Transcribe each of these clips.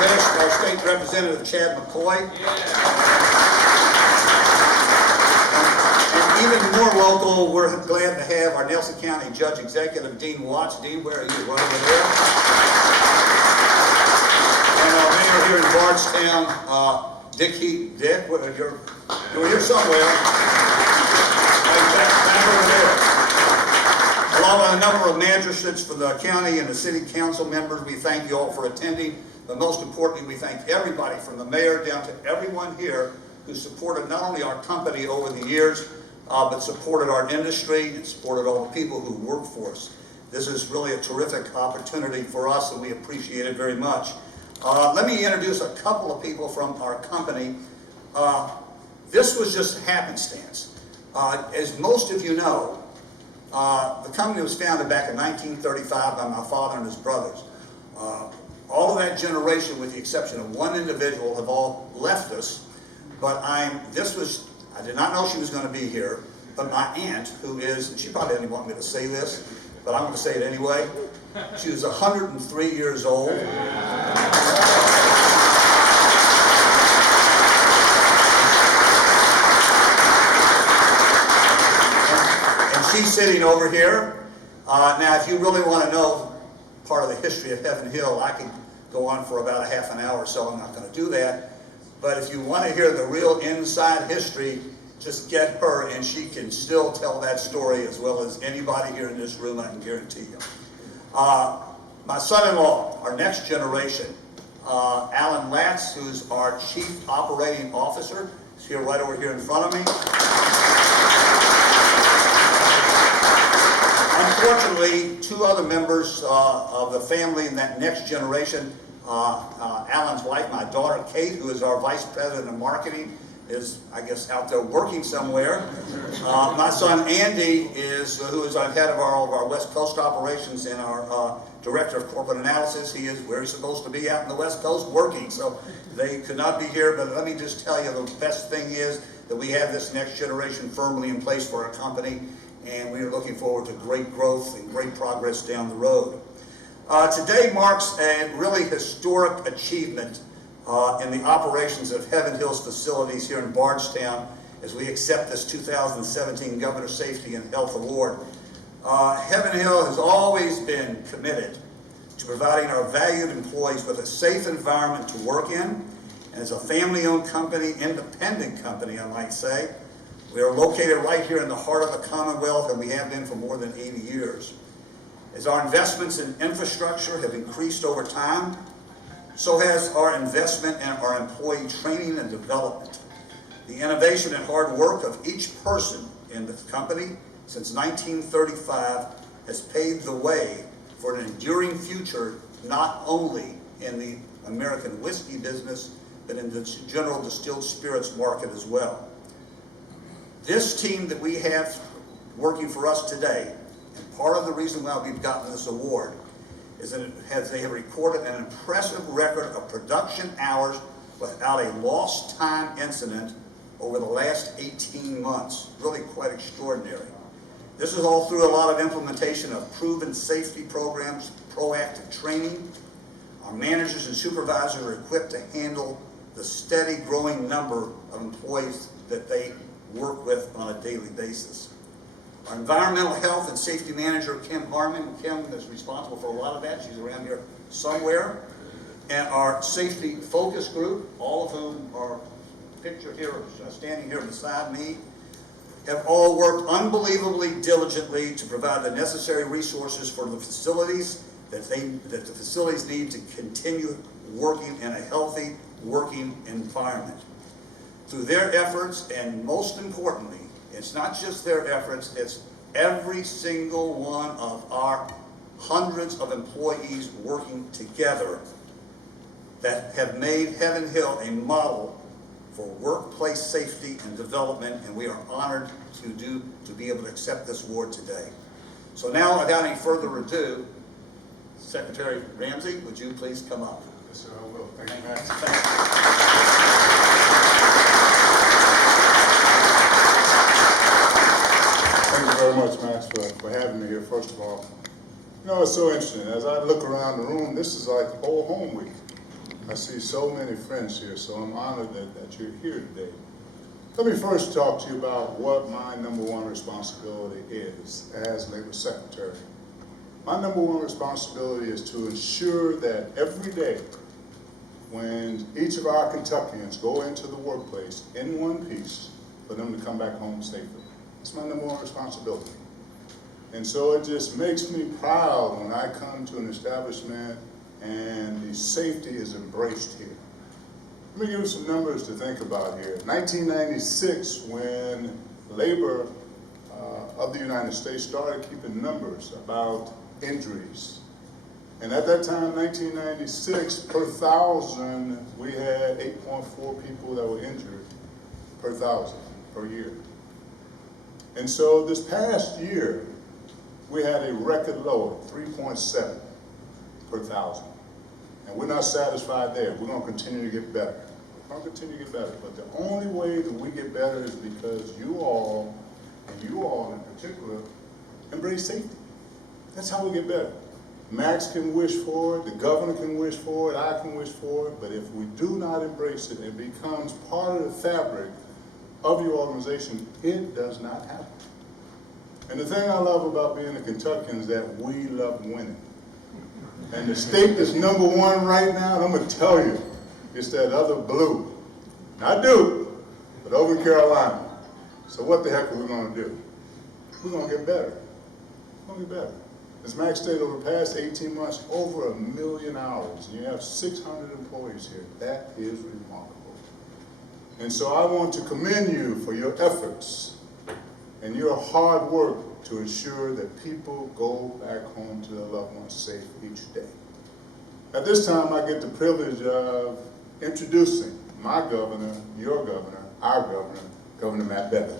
this, our State Representative Chad McCoy. And even more local, we're glad to have our Nelson County Judge Executive Dean Watts. Dean, where are you? Right over there. And our mayor here in Bardstown, Dick Heaton. Dick, you're here somewhere. Back over there. Along with a number of magistrates for the county and the city council members, we thank you all for attending. But most importantly, we thank everybody from the mayor down to everyone here who supported not only our company over the years, but supported our industry and supported all the people who work for us. This is really a terrific opportunity for us, and we appreciate it very much. Let me introduce a couple of people from our company. This was just happenstance. As most of you know, the company was founded back in 1935 by my father and his brothers. All of that generation, with the exception of one individual, have all left us. But I did not know she was going to be here, but my aunt, who is, and she probably didn't want me to say this, but I'm going to say it anyway. She was 103 years old. She's sitting over here. Now, if you really want to know part of the history of Heaven Hill, I could go on for about a half an hour or so. I'm not going to do that. But if you want to hear the real inside history, just get her, and she can still tell that story as well as anybody here in this room, I can guarantee you. My son-in-law, our next generation, Alan Latz, who's our Chief Operating Officer, is here right over here in front of me. Unfortunately, two other members of the family in that next generation, Alan's wife, my daughter Kate, who is our Vice President of Marketing, is, I guess, out there working somewhere. My son Andy is, who is our head of all of our West Coast operations and our Director of Corporate Analysis. He is where he's supposed to be, out in the West Coast working. So they could not be here, but let me just tell you, the best thing is that we have this next generation firmly in place for our company, and we are looking forward to great growth and great progress down the road. Today marks a really historic achievement in the operations of Heaven Hill's facilities here in Bardstown as we accept this 2017 Governor Safety and Health Award. Heaven Hill has always been committed to providing our valued employees with a safe environment to work in, and as a family-owned company, independent company, I might say. We are located right here in the heart of the Commonwealth, and we have been for more than 80 years. As our investments in infrastructure have increased over time, so has our investment in our employee training and development. The innovation and hard work of each person in the company since 1935 has paved the way for an enduring future, not only in the American whiskey business, but in the general distilled spirits market as well. This team that we have working for us today, and part of the reason why we've gotten this award, is that they have recorded an impressive record of production hours without a lost time incident over the last 18 months. Really quite extraordinary. This is all through a lot of implementation of proven safety programs, proactive training. Our managers and supervisors are equipped to handle the steady growing number of employees that they work with on a daily basis. Our environmental health and safety manager, Kim Harmon. Kim is responsible for a lot of that. She's around here somewhere. And our safety focus group, all of whom are pictured here, standing here beside me, have all worked unbelievably diligently to provide the necessary resources for the facilities that the facilities need to continue working in a healthy working environment. Through their efforts, and most importantly, it's not just their efforts, it's every single one of our hundreds of employees working together that have made Heaven Hill a model for workplace safety and development, and we are honored to be able to accept this award today. So now, without any further ado, Secretary Ramsey, would you please come up? Yes, sir, I will. Thank you, Max. Thank you very much, Max, for having me here, first of all. You know, it's so interesting. As I look around the room, this is like old home week. I see so many friends here, so I'm honored that you're here today. Let me first talk to you about what my number one responsibility is as Labor Secretary. My number one responsibility is to ensure that every day when each of our Kentuckians go into the workplace in one piece, for them to come back home safely. It's my number one responsibility. And so it just makes me proud when I come to an establishment and the safety is embraced here. Let me give you some numbers to think about here. 1996, when Labor of the United States started keeping numbers about injuries. And at that time, 1996, per thousand, we had 8.4 people that were injured per thousand, per year. And so this past year, we had a record low of 3.7 per thousand. And we're not satisfied there. We're going to continue to get better. We're going to continue to get better. But the only way that we get better is because you all, and you all in particular, embrace safety. That's how we get better. Max can wish for it, the governor can wish for it, I can wish for it, but if we do not embrace it, it becomes part of the fabric of your organization, it does not happen. And the thing I love about being a Kentuckian is that we love winning. And the state that's number one right now, and I'm going to tell you, it's that other blue. Not Duke, but over in Carolina. So what the heck are we going to do? We're going to get better. We're going to get better. As Max stated, over the past 18 months, over 1 million hours, and you have 600 employees here. That is remarkable. And so I want to commend you for your efforts and your hard work to ensure that people go back home to their loved ones safe each day. At this time, I get the privilege of introducing my governor, your governor, our governor, Governor Matt Bevin.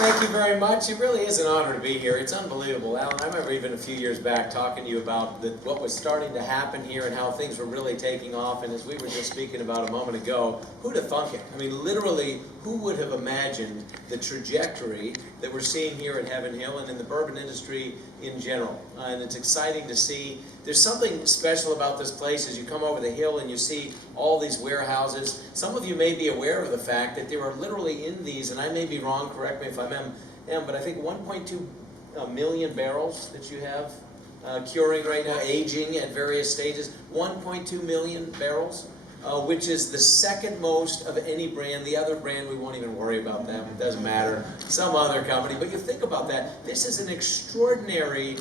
Thank you very much. It really is an honor to be here. It's unbelievable. Alan, I remember even a few years back talking to you about what was starting to happen here and how things were really taking off. And as we were just speaking about a moment ago, who'd have thunk it? I mean, literally, who would have imagined the trajectory that we're seeing here at Heaven Hill and in the bourbon industry in general? And it's exciting to see. There's something special about this place as you come over the hill and you see all these warehouses. Some of you may be aware of the fact that there are literally in these, and I may be wrong, correct me if I am, but I think 1.2 million barrels that you have curing right now, aging at various stages. 1.2 million barrels, which is the second most of any brand. The other brand, we won't even worry about that. It doesn't matter. Some other company. But you think about that. This is an extraordinary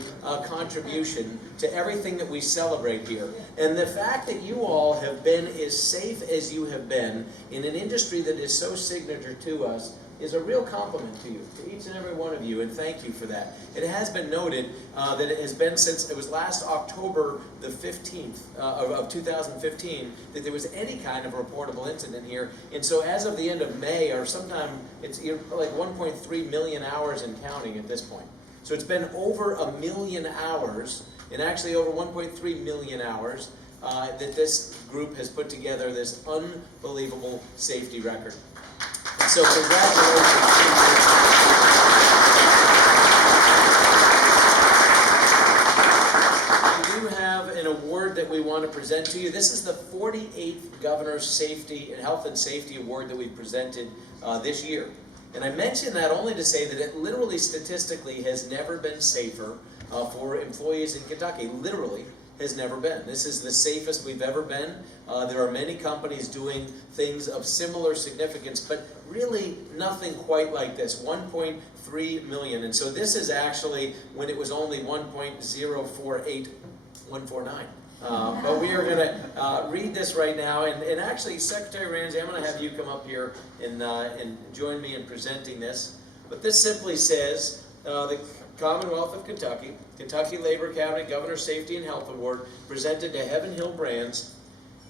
contribution to everything that we celebrate here. And the fact that you all have been as safe as you have been in an industry that is so signature to us is a real compliment to you, to each and every one of you, and thank you for that. It has been noted that it has been since, it was last October the 15th of 2015 that there was any kind of reportable incident here. And so as of the end of May, or sometime, it's like 1.3 million hours and counting at this point. So it's been over 1 million hours, and actually over 1.3 million hours, that this group has put together this unbelievable safety record. So congratulations. We do have an award that we want to present to you. This is the 48th Governor's Safety and Health and Safety Award that we've presented this year. And I mention that only to say that it literally statistically has never been safer for employees in Kentucky. Literally has never been. This is the safest we've ever been. There are many companies doing things of similar significance, but really nothing quite like this, 1.3 million. And so this is actually when it was only 1.048149. But we are going to read this right now, and actually, Secretary Ramsey, I'm going to have you come up here and join me in presenting this. But this simply says, the Commonwealth of Kentucky, Kentucky Labor Cabinet Governor Safety and Health Award, presented to Heaven Hill Brands,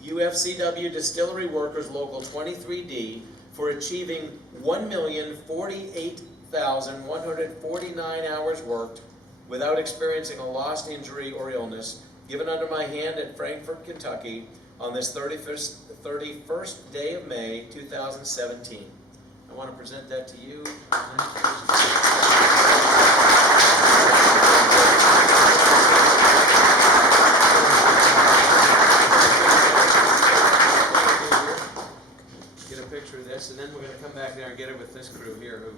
UFCW Distillery Workers Local 23D, for achieving 1,048,149 hours worked without experiencing a lost injury or illness, given under my hand at Frankfort, Kentucky, on this 31st day of May, 2017. I want to present that to you. picture of this, and then we're gonna come back there and get it with this crew here who